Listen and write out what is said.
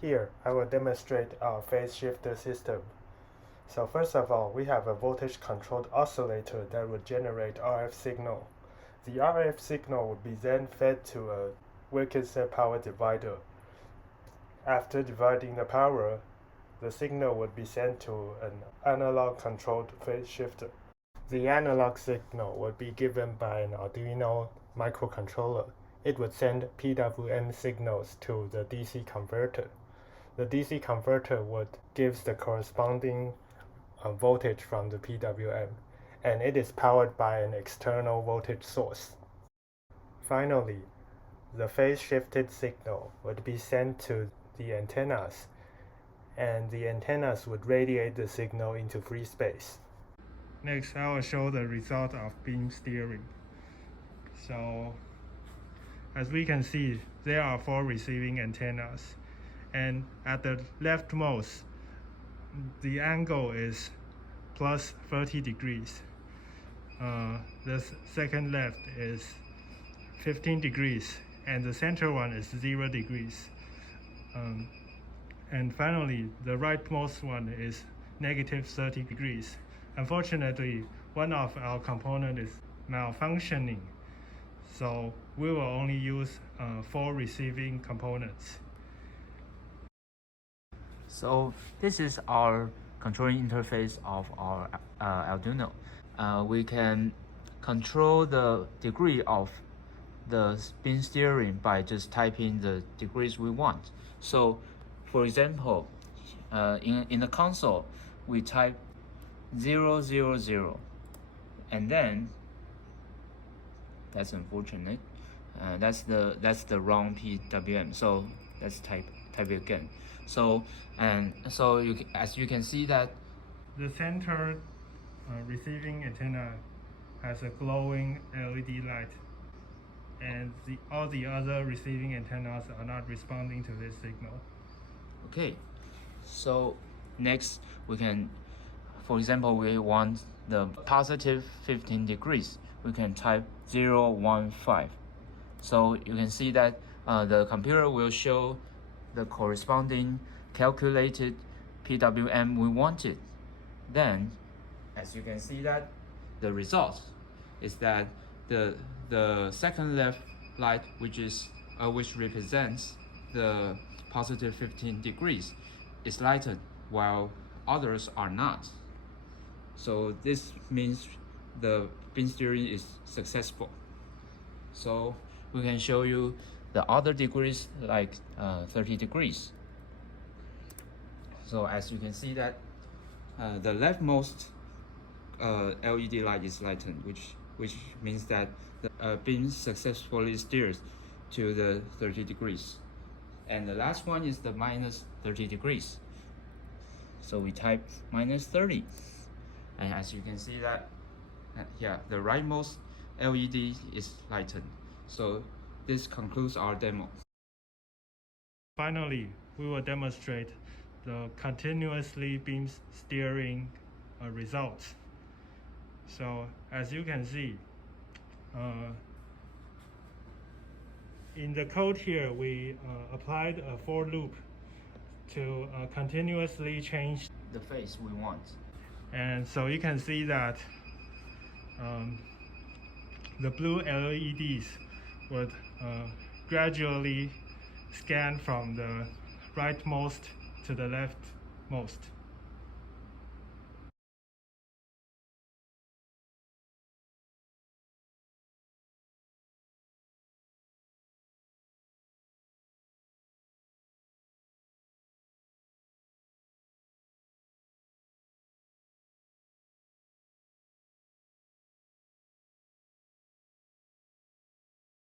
Here, I will demonstrate our phase shifter system. So first of all, we have a voltage-controlled oscillator that will generate RF signal. The RF signal would be then fed to a Wilkinson power divider. After dividing the power, the signal would be sent to an analog-controlled phase shifter. The analog signal would be given by an Arduino microcontroller. It would send PWM signals to the DC converter. The DC converter would give the corresponding voltage from the PWM, and it is powered by an external voltage source. Finally, the phase-shifted signal would be sent to the antennas, and the antennas would radiate the signal into free space. Next, I will show the result of beam steering. So, as we can see, there are 4 receiving antennas, and at the leftmost, the angle is plus 30 degrees. The second left is 15 degrees, and the center one is 0 degrees. And finally, the rightmost one is negative 30 degrees. Unfortunately, one of our components is malfunctioning, so we will only use 4 receiving components. So this is our controlling interface of our Arduino. We can control the degree of the beam steering by just typing the degrees we want. So for example, in the console, we type 0, 0, 0, and then that's unfortunate. That's the wrong PWM. So let's type it again. So as you can see that the center receiving antenna has a glowing LED light, and all the other receiving antennas are not responding to this signal. Okay, so next we can, for example, we want the positive 15 degrees. We can type 0, 1, 5. So you can see that the computer will show the corresponding calculated PWM we wanted. Then, as you can see that the result is that the second left light, which represents the positive 15 degrees, is lighted while others are not. So this means the beam steering is successful. So we can show you the other degrees, like 30 degrees. So as you can see that the leftmost LED light is lightened, which means that the beam successfully steers to the 30 degrees. And the last one is the minus 30 degrees. So we type minus 30. And as you can see that, the rightmost LED is lightened. So this concludes our demo. Finally, we will demonstrate the continuously beam steering results. So as you can see, in the code here, we applied a for loop to continuously change the phase we want. And so you can see that the blue LEDs would gradually scan from the rightmost to the leftmost.